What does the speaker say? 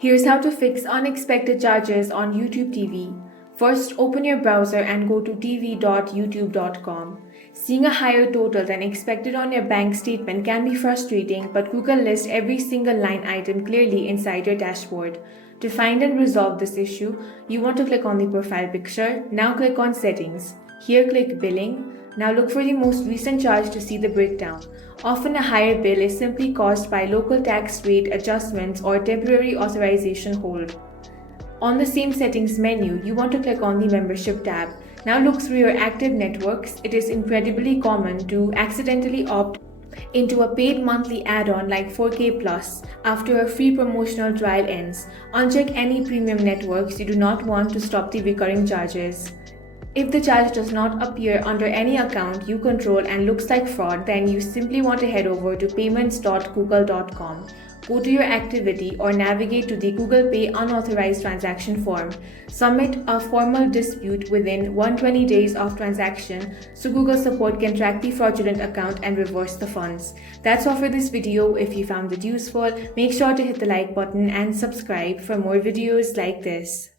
Here's how to fix unexpected charges on YouTube TV. First, open your browser and go to tv.youtube.com. Seeing a higher total than expected on your bank statement can be frustrating, but Google lists every single line item clearly inside your dashboard. To find and resolve this issue, you want to click on the profile picture. Now click on Settings. Here click Billing. Now look for the most recent charge to see the breakdown. Often a higher bill is simply caused by local tax rate adjustments or temporary authorization hold. On the same settings menu, you want to click on the Membership tab. Now look through your active networks. It is incredibly common to accidentally opt into a paid monthly add-on like 4K Plus after a free promotional trial ends. Uncheck any premium networks. You do not want to stop the recurring charges. If the charge does not appear under any account you control and looks like fraud, then you simply want to head over to payments.google.com. Go to your activity or navigate to the Google Pay unauthorized transaction form. Submit a formal dispute within 120 days of transaction so Google support can track the fraudulent account and reverse the funds. That's all for this video. If you found it useful, make sure to hit the like button and subscribe for more videos like this.